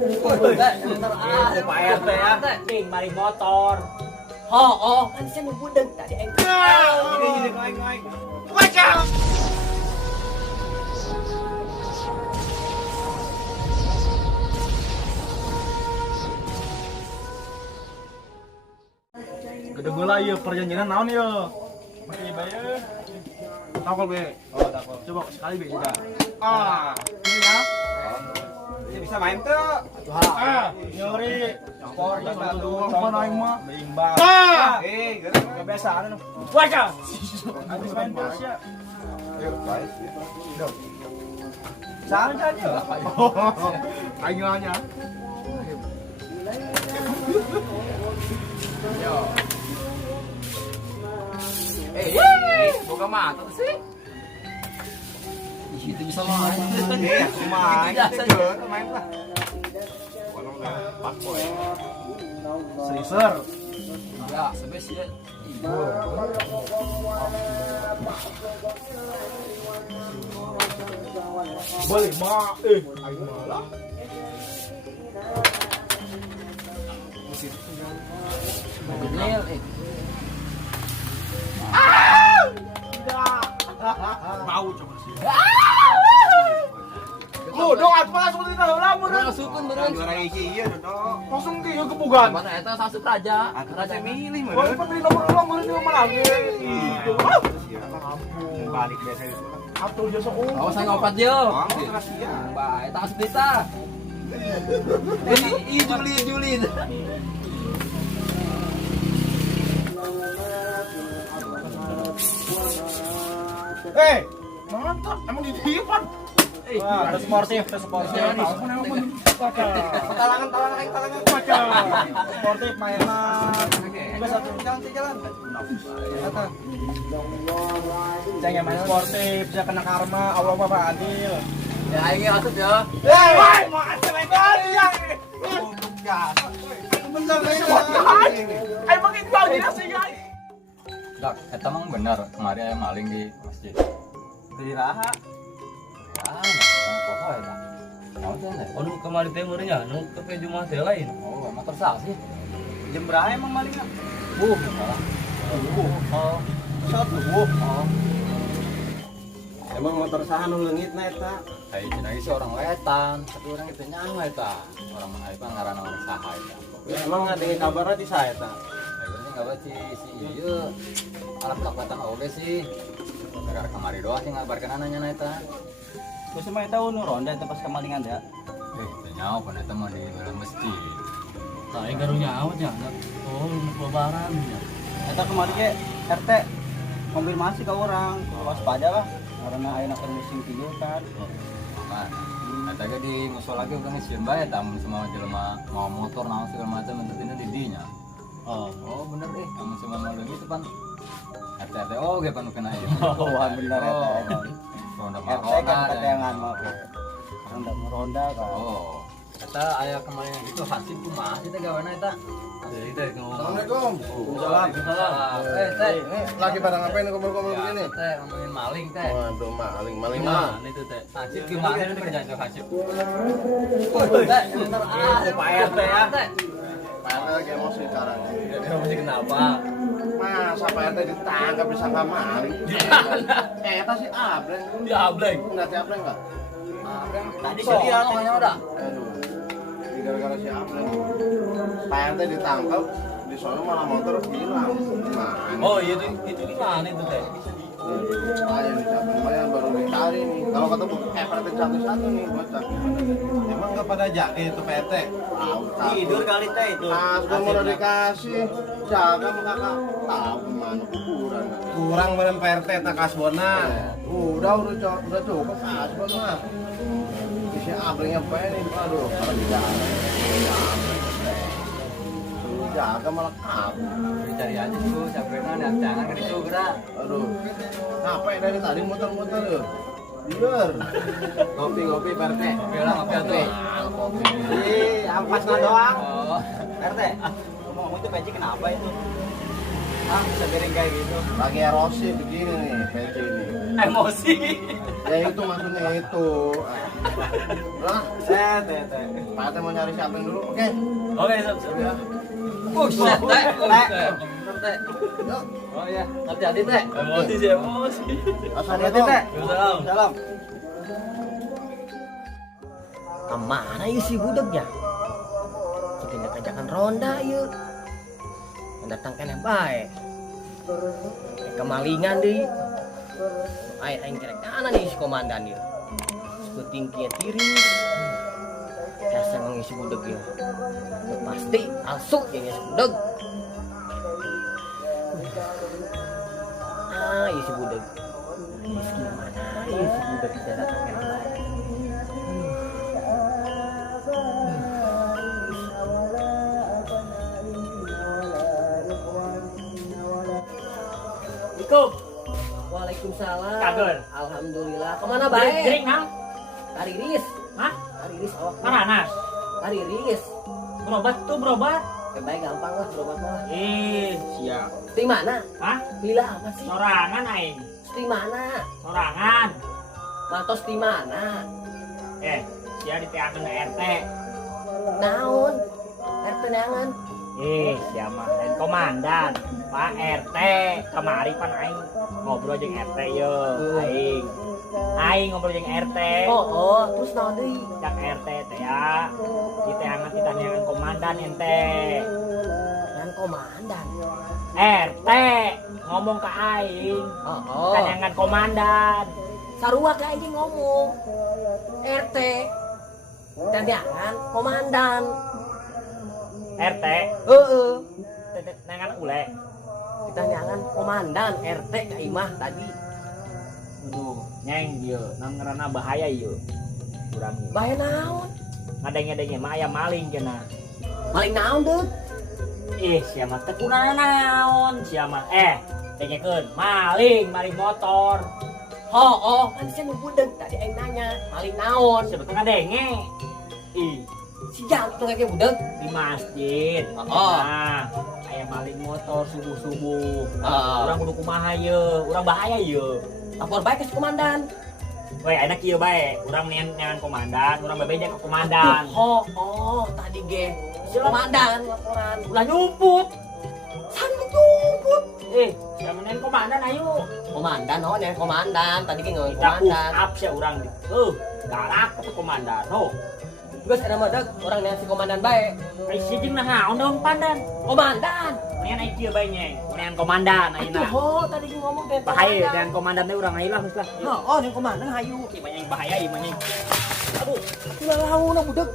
Pak RT ya. Cing, mari motor. Oh, kan saya mau budeg tadi aing. Ini aing. Wajah. Gede gula ieu perjanjian naon ieu? Make bayar. Takol be. Oh, takut. Coba sekali be juga. Ini ya. Bisa main tuh. Nyori. Campur ya batu. Campur aing mah. Beimbang. Geus kebiasaan. Wajah. Habis main terus ya. Yuk, baik. Jangan ya. Aing nanya. Yo. Buka mata sih. Itu bisa main. Main. Main lah. Pak boy. Seriuser. Ya, sebes ya. Boleh mah aing malah. Nil, Mau coba sih. Oh, dong atuh langsung di heula mun. Masukun beureun. Juara hiji ieu dong. Langsung di kebugan. Mana eta sasut raja. Raja milih Oh, meureun. beli nomor ulang meureun di mana lagi. Gitu. Balik biasa itu. Atuh dia sok. Awas saya ngopat yo. Terus ya. Mbak, eta asup kita. Juli. Mantap, emang di dipan. Terus sportif. Talangan. Sportif mainan. Jalan. Ceng yang main sportif, bisa kena karma, Allah Bapak adil. Ya aing asup ya. Woi, mau asal lagi yang. Goblok ya. Bener ayo makin tahu dia sih guys. Dak, eta mah bener kemarin aya maling di masjid. Beli raha. Ah, orang poho eta. Naon teh? Anu kemarin teh meureun nya, nu ke Jumat teh lain. Oh, motor saksi. Jam berapa emang malingnya? Oh, Emang motor saha nu leungitna eta? Ai cenah ieu orang wetan, tapi orang itu nyawa eta. Orang mana itu ngaranna orang saha eta. Emang ada kabarna di saha eta? Akhirnya enggak baca si ieu alam kapatan oge sih. Gara kamari doang sih ngabarkeun nanya eta. Terus emang eta nu ronda eta pas kemalingan ya? Teu nyawa pun eta mah di dalam masjid. nah aing garu nyawa nya. Oh, lu lebaran nya. Eta kemarin ge RT konfirmasi ke orang, waspada lah karena ayeuna keur musim tilu kan. Mana? Eta ge di musola ge urang sieun bae tamun semua jelema mau motor naon segala macam entertainnya di dinya. Oh bener deh, kamu cuma mau itu pan. RT oge pan kena ieu. Wah bener eta. Ronda RT kan Marona. katengan mah. Ronda kan. Oh. Eta aya kemarin gitu hasil kumaha sih teh gaweana eta? Jadi teh ngomong. Assalamualaikum. Waalaikumsalam. Teh. Lagi pada ngapain kumpul-kumpul Ya, begini? teh ngomongin maling teh. Waduh, maling mah. Nah, itu teh. Hasil gimana nih kerjaan tuh hasil? Teh, bentar Pak RT ya. Pak RT lagi emosi caranya. Emosi kenapa? Masa Pak RT ditangkap disangka maling? Eta si Ableng. Dia ableng. Nanti Ableng nggak? Tadi sih dia namanya udah. Aduh, ini gara-gara si Ableng. Pak RT ditangkap, di sana malah motor hilang. Mana? Oh, itu di mana itu teh? Ayo lumayan baru dicari nih. Kalau ketemu RT satu-satu nih bocah. Emang enggak pada jaga itu PT? Tahu. Tidur kali teh itu. Pas gua mau dikasih, jaga muka kakak. Tahu kemana kuburan. Kurang meureun PT eta kasbona. Udah cukup kasbon mah. Isi ablengnya pengen aduh kalau di jalan. Jaga malah kabur. Cari aja tuh, capeknya ada jangan ke situ gerak. Aduh. Ngapain dari tadi muter-muter lu? Biar. Ngopi PT. Bilang apa tuh? Kopi. Ampasna doang. Oh, RT. Ngomong itu peci kenapa itu? Ah, bisa piring kayak gitu. Lagi erosi begini nih, peci ini. Emosi. Ya itu maksudnya itu. Udah, Teh. Pak Ate mau nyari siapa yang dulu? Oke. Oke, siap. Ya. Buset, Teh. Teh. Yuk. Oh iya. Hati-hati, Teh. Emosi sih, emosi. Assalamualaikum. Teh. Salam. Salam. Kemana ya si budaknya? Kita nak ajakan ronda yuk. Mendatangkan yang baik. Kemalingan deh. Aing kerek kanan nih si komandan ya. Setingginya tiris. Biasa mengisi budak ya. Pasti asuk yang ngisi budak. Isi budak. Isi gimana? Isi budak kita datangkan yang baik. Assalamualaikum. Waalaikumsalam. Kabar? Alhamdulillah. Kemana baik? Jering nang? Kariris. Hah? Kariris awak. Maranas? Kariris. Berobat tuh berobat? Baik gampang lah berobat mah. Siap. Di mana? Hah? Lila amat sih. Sorangan aing. Di mana? Sorangan. Matos di mana? Sia diteakeun RT. Naon? RT neangan. Sia mah lain komandan. Pak RT. Kemari pan aing ngobrol jeung RT ye. Aing ngobrol jeung RT. Oh, terus naon deui? Jak RT teh ya. Diteangan kita neangan komandan ente. Kan komandan. RT ngomong ke aing. Oh. Neangan komandan. Sarua ke aing ngomong. RT. Dan neangan komandan. RT Heeh. neangan ule. Kita neangan komandan RT ka imah tadi. Aduh, nyeng dia, ngerana bahaya ieu. Urang ieu. Bahaya naon? Ngadenge-denge mah aya maling cenah. Maling naon deuk? Sia mah teu kunana naon, sia mah dengekeun maling motor. Oh, kan saya budeg tadi aing nanya, maling naon? Sebetulnya ngadenge. Si jantung kayak budeg Di masjid. Oh. Nah, aya maling motor subuh-subuh. Oh. Urang kudu kumaha ieu? Urang bahaya ieu. lapor baik ke si komandan. Weh, enak ieu bae. Urang neangan komandan, urang bebeja ke komandan. Oh, tadi ge si komandan laporan. Ulah nyumput. Sampai jemput. Siapa neangan komandan ayo. Komandan, ya komandan. Tadi ge ngomong Kita push komandan. up sih urang. Galak ke komandan. Terus ada madak orang yang si komandan baik. Ai si jeung naon dong pandan. Komandan. Nean ai kieu bae nyeng. Nean komandan ayeuna. Tadi ge ngomong teh. Bahaya dan komandan teh urang ayeuna geus lah. Yang komandan hayu. Ieu mah nyeng bahaya ieu mah nyeng. Aduh, Ulah launa budak.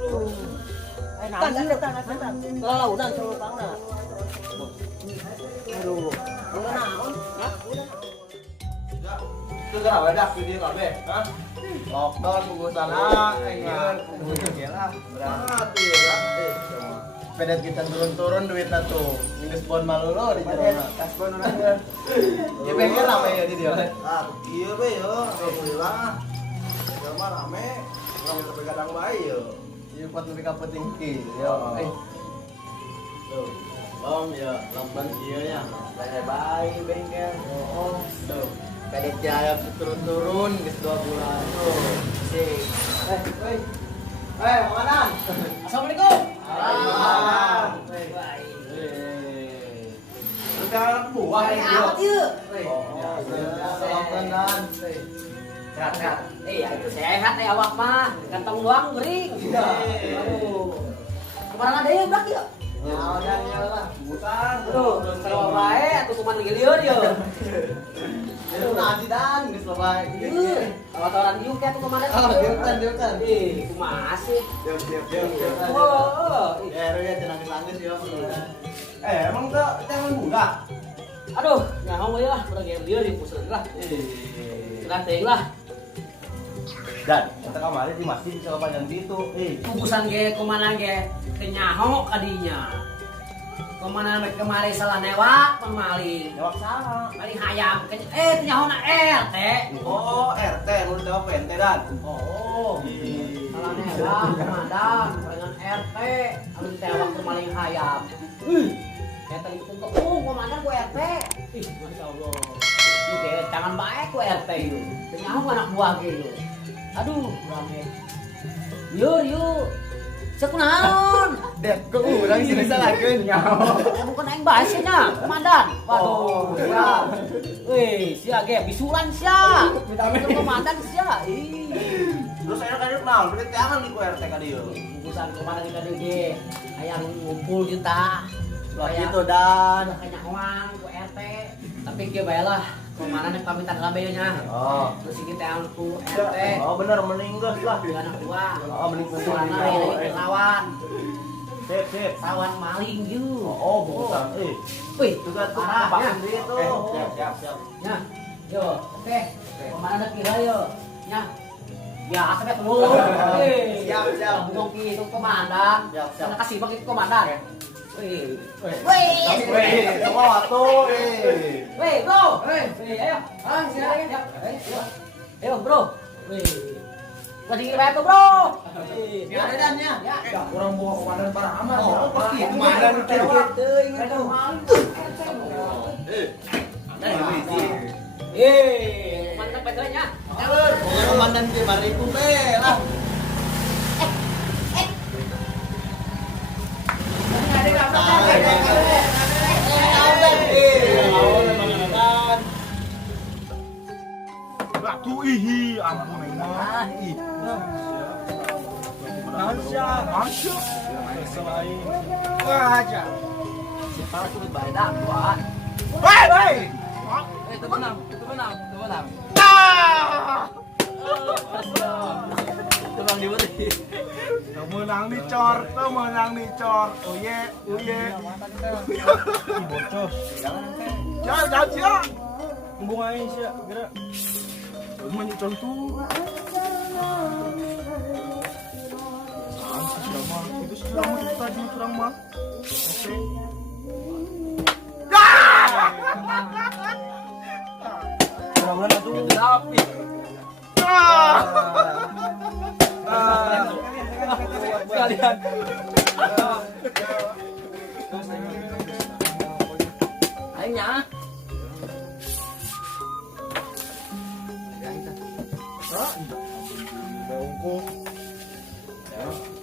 ai naon ieu? Ulah launan celupangna. Aduh. Ulah naon? Itu gak badak di kabeh, hah? Lockdown bungkusan ingat bungkusan lah. Berarti ya, sepeda kita turun-turun duitnya tuh. Minus bon malu lo di jalan. Kasbon orangnya. Ya pengen rame ya di dia. Iya be yo, alhamdulillah. Jelma rame, orang lebih kadang bae yo. Iya buat lebih penting ki. Yo. Tuh. Om ya, lamban iya ya. Bye-bye bengkel. Oh, tuh. Kayak jaya turun-turun ke 2 bulan tuh. Sik. Komandan. Assalamualaikum. Lu kan buah ini. Komandan. Sehat. Itu sehat awak mah. Ganteng doang bering. Aduh. Kemana ada ya, Brak ya? Lah, bukan. Aduh, sarua bae atuh kumaha ngelieur ya. Itu nanti dan geus loba. Awatoran ieu teh atuh komandan. Dieukan. Kumaha sih? Dieukan. Oh. Ya nangis-nangis ya. Emang tuh jangan buka. Aduh, nyaho we lah, urang lieur di puseur lah. Cenah teuing lah. Dan kita kemarin di masjid bisa panjang gitu. Kubusan ge kumaha ge teu nyaho kadinya. Kumaha make kemari salah newak pemaling. Jawab salah. Paling hayam teu nyaho na RT. Oh, RT menurut jawab PNT dan. Oh. Salah newak komandan, palingan RT. Anu teh waktu maling hayam. Ya tadi itu komandan ku RT. Ih, Masya Allah. Ini tangan baik ku RT itu. Kenyawa anak buah gitu. Aduh, rame. Yur. Sekunaon. Dek, kok urang sini salahkeun nyaho. Bukan aing bahasanya, komandan. Waduh, ya. Wih, sia ge bisulan sia. Itu komandan sia. Ih. Terus saya kan naon, berarti tangan di ku RT ka dieu. Urusan komandan di kade ge aya ngumpul juta. Lah gitu dan. Banyak uang ku RT. Tapi ge bae lah. Komandan yang pamitan kabeh nya. Oh. Terus kita yang ku RT. Oh bener meninggal lah. Dengan anak buah. Oh mending Soalnya dari lawan. Sip. Lawan maling you. Oh, bukan. Wih, Juga tuh parah, Pak ya. Hendri itu. Siap. Ya, yo, oke. Komandan ada kira yo. Ya. Biasa bet lu. Siap. Bukan gitu komandan. Siap. Karena kasih bagi komandan. Wih. Semua waktu. Wih, bro. Ayo. Sini lagi. Ayo, bro. Wih. Gua tinggi banget tuh, bro. Biar dan ya. Ya. Kurang bawa komandan parah amat. Oh, pasti komandan teuing itu. Mantap bedanya. Komandan 5.000 lah. Batu ihi, ampun emang. Nansya. Selain. Wah aja. Siapa tuh berbeda, tuan? Woi. Itu menang. Tuang dibuti. Menang dicor. Uye. Bocor. Jangan sia. Hubung aing sia, geura. Menyucol tuh. Itu sudah mau tadi kurang mah. Oke. Mudah-mudahan tuh tapi. Sekalian. Aingnya.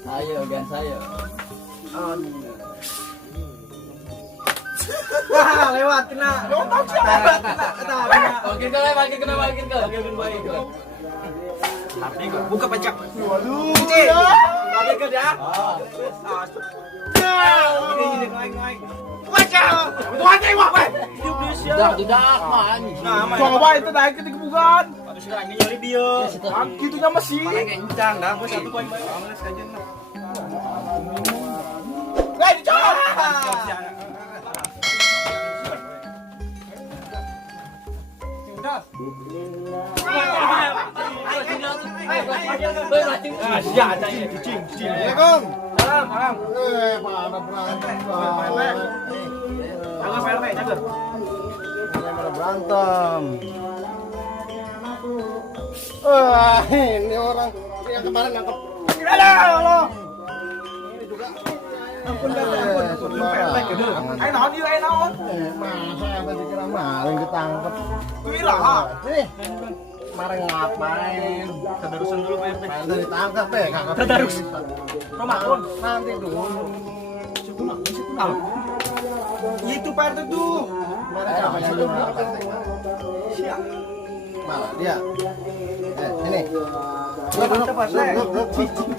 Ayo, gan saya. Wah, lewat kena. Makin ke. Tapi buka pajak. Waduh. Lagi ke dia. Ini naik. Wajah. Wajah wah, weh. Tidak, man. Coba itu naik ke bukan. Atau sih ini nyari dia. Gitu nya masih. Kencang dah, bos satu poin. Weh, dicor. Sia ada ini cicing. Assalamualaikum. Salam. Pada berantem. Jaga PRT, jaga. Pada berantem. Wah, ini orang yang kemarin nangkep. Halo. Ampun. Ayo naon ieu, ayo naon. Masa tadi kira maling ditangkep. Kumaha? Nih, kemarin ngapain? Tadarusan dulu PRT. Main ditangkep deh, kakak. Tadarus. Romakun. Nanti dulu. Itu PRT tuh. Kemarin siapa yang nyuruh apa? Siap. Malah dia. Ini.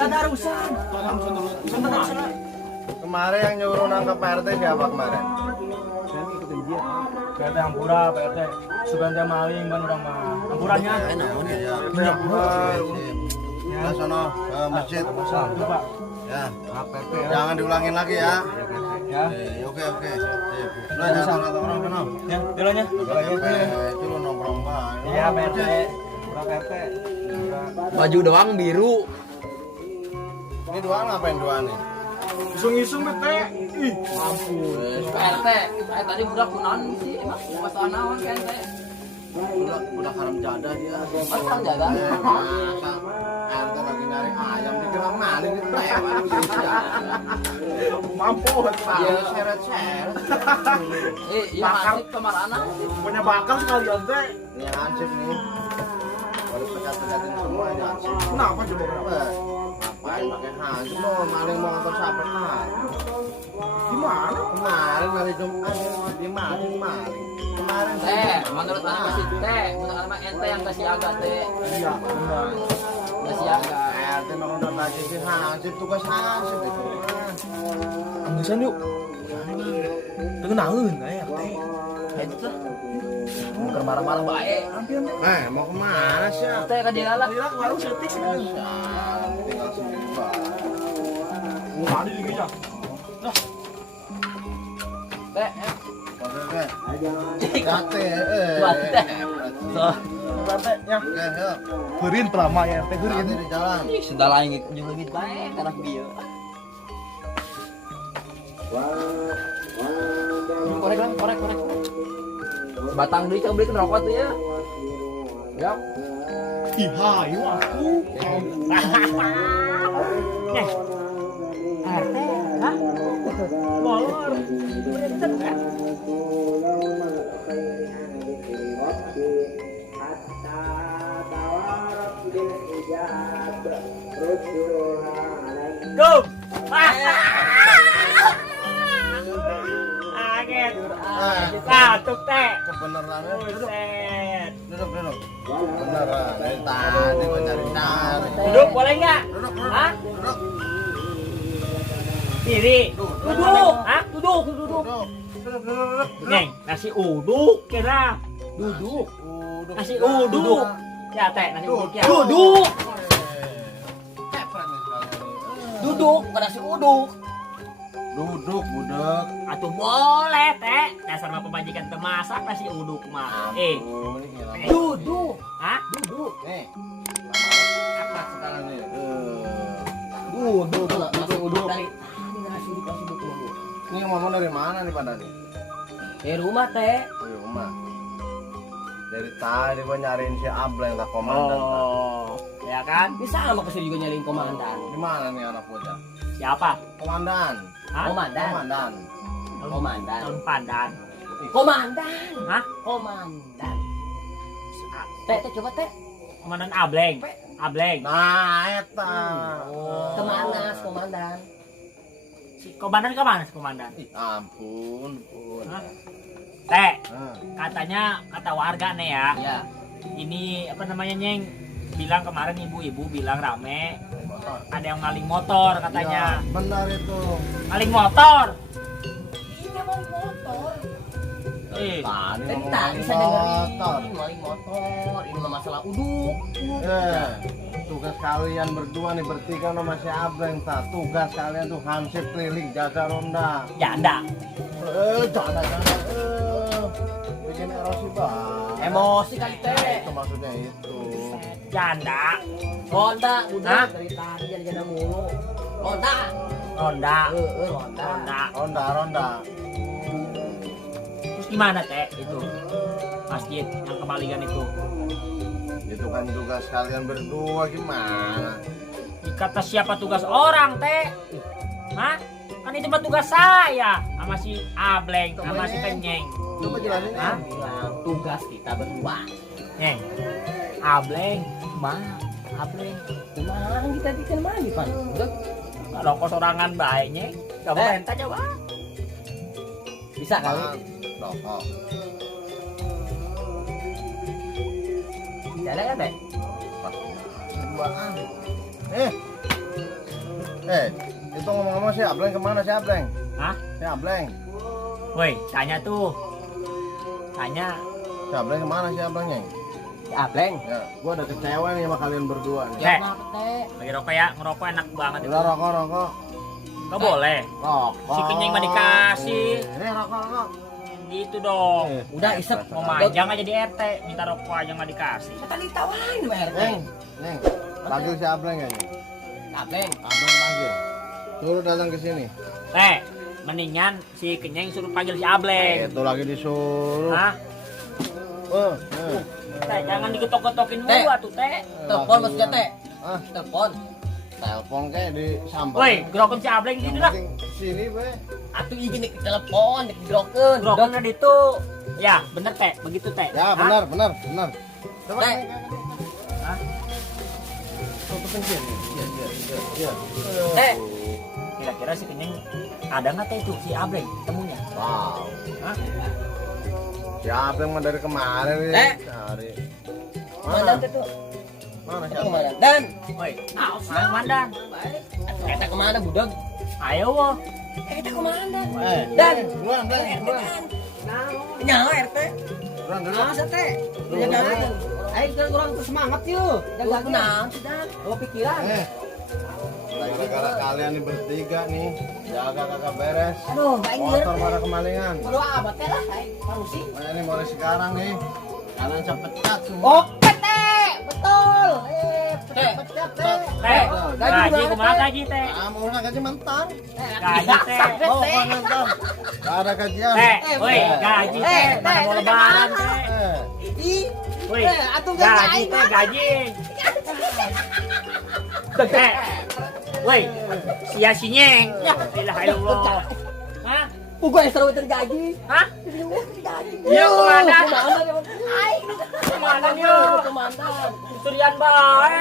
Tadarusan. Kemarin yang nyuruh nangkep PRT siapa kemarin? PRT Ampura, PRT Suganda maling ban urang mah. Ampurannya. Ya. Ya, sono ke masjid. Lupa. Ya. Jangan diulangin lagi ya. Ya. Oke. Sip. Udah jangan nongkrong sono. Ya, jalannya. Itu lu nongkrong banget. Iya, PRT. Urang PRT. Baju doang biru. Ini doang ngapain doang nih? Isung-isung teh. Ih, PRT, tadi budak kunaon sih? Emang masalah naon kan teh? Udah haram jadah dia. Masalah jaga. Masa RT lagi nyari ayam di gerang maling itu Mampu. ya seret-seret. Iya masih kemarana. Punya bakal sekalian teh. Ini hansip nih. Baru pecat-pecatin semua ini hansip. Kenapa coba? Ngapain pakai hansip? Mau maling motor sampai kan? Gimana? Kemarin hari Jumat di maling. Kemarin Menurut anak masih menurut anak ente yang kasih agak Iya, benar. kasih agak. RT mau udah kasih si hansip, tugas hansip itu. Anggusan yuk. Tengenaun aya teh. Itu tuh. Bukan marah-marah baik. Mau kemana sih? Teh kan dia lah. Kira warung setik sih. Tinggal sendiri Pak. Wah, ada lagi ya. Teh. Oke. Kate, Buat teh. Teh ya. Oke, Heureun pelama ya teh yuk. heureun. Nanti di jalan. Ih, sudah lain jeung lebih baik karena dia. Korek. Batang deui coba belikan rokok tuh ya. Ya. Ih, hayu aku. Nih. RT, hah? Molor. Kum. Angin. Satu teh. Kebenaran. Duduk. Buset. Duduk. Beneran. Dari tadi gua cari-cari. Duduk boleh nggak? Duduk. Hah? Duduk. Diri. Duduk. Hah? Duduk. Duduk. Neng, nasi uduk kira. Duduk. Nasi uduk. Ya teh, nasi uduk ya. Duduk. Kepret nih sekalian nih. Duduk pada si uduk. Duduk, budek. Atuh boleh teh. Dasar mah pembajikan teu masak nasi uduk mah. Ampun, ini gila. Duduk. Hah? Duduk. Nih. Apa sekarang nih? Duduk. Nasi uduk dari tadi nasi uduk dulu. Ini ngomong dari mana nih Pak Dani? Dari rumah teh. Oh, iya, rumah. Dari tadi gua nyariin si Ableng tak komandan. Pak. Oh, ya kan? Bisa sama kesini juga nyariin komandan. Di mana nih anak bocah? Siapa? Komandan. Hah? Komandan. Komandan. Komandan. Tahun pandan. Komandan. Hah? Komandan. Teh coba teh. Komandan Ableng. Ableng. Nah, eta. Kemana komandan? Si komandan kemana si komandan? Ih, ampun. Hah? Teh, Nah, katanya kata warga nih ya. Ya. Ini apa namanya Nyeng? Bilang kemarin ibu-ibu bilang rame. Ada yang maling motor katanya. iya, benar itu. Maling motor. Iya maling motor. Eh, Tadi Kan ngomong tadi maling saya motor. dengerin maling motor. Ini mah masalah uduk. Tugas kalian berdua nih bertiga sama si Ableng tak. Tugas kalian tuh hansip keliling jaga ronda. janda. Jangan. Bikin erosi banget. Emosi kali teh. Itu maksudnya itu. Janda. Ronda udah Hah? dari tadi jadi mulu. Ronda. Ronda. Ronda. Ronda. Ronda. Terus gimana teh itu? Masjid yang kembalian itu. Itu kan tugas kalian berdua gimana? Kata siapa tugas orang teh? Hah? Kan itu mah tugas saya sama si Ableng sama si Kenyeng. Coba jelasin ya. Hah? Bilang tugas kita berdua. Nyeng. Ableng, mah Ableng. Kemarin kita bikin lagi pan. Udah Kalau kosorangan baik Nyeng. Kamu renta coba. bisa kali. Rokok. Tidak ada kan teh? Berduaan. Itu ngomong-ngomong si Ableng kemana si Ableng? Hah? Si Ableng. Woi, tanya tuh. Tanya. Si Ableng kemana si Ablengnya? Ableng. Ya, gua ada kecewa nih sama kalian berdua nih. Eh. Ya kenapa teh? Lagi rokok ya, ngerokok enak banget itu. Udah rokok. Kau boleh. Rokok. Si Kenyeng mah dikasih. Ini rokok. Gitu dong. Udah isep. Mau manjang aja di RT, minta rokok aja nggak dikasih. Kata ditawarin sama RT. Neng. Panggil si Ableng ya. Ableng. Ableng panggil. Suruh datang ke sini. Teh, mendingan si Kenyeng suruh panggil si Ableng. Itu lagi disuruh. Hah? Eh. Teh, jangan diketok-ketokin Teh. mulu atuh teh. Telepon maksudnya teh. Ah. Telepon. telepon kayak di samping. Woi, gerokan si Ableng gitu dah. Sini be. Atuh izin di telepon, di grokeun. Gerokan di itu. Ya, bener teh, begitu teh. Ya Hah? benar. Coba. Teh. Hah? Tutup pencet. Iya. Teh. Kira-kira si Kenyang ada nggak teh itu si Ableng temunya? Wow. Hah? Siapa yang dari kemarin nih? Eh. Cari. Komandan tuh. Mana Itu siapa? komandan. Dan, Woi, Mang Mandan. eta kemana budak? Ayo wo. Eta komandan. Dan, Dan, duluan. nyawa RT. Duluan dulu. Nah, sate. Jaga. Ayo kan orang semangat yuk. Jaga Jaga. naon sih, Dan? Oh pikiran. Gara-gara kalian nih bertiga nih, jaga kakak beres. Aduh, baik dia. Motor pada kemalingan. Bodo amat teh lah, hai. Parusi. Nah, ini mulai sekarang nih. Kalian saya pecat semua. Oke teh, betul. Pecat teh. Teh, gaji kumaha gaji teh? Kamu udah gaji mentang. Gaji teh. Oh, mentang. Gak ada gajian. Teh, woi, gaji teh, mana mau lebaran teh. Eh, Woi, atuh gaji teh, gaji. Teh, woi, sia sinyeng. Tidak illallah. Hah? Gue seru terjadi. Hah? Iya, komandan. Komandan yuk. Komandan. Surian bae.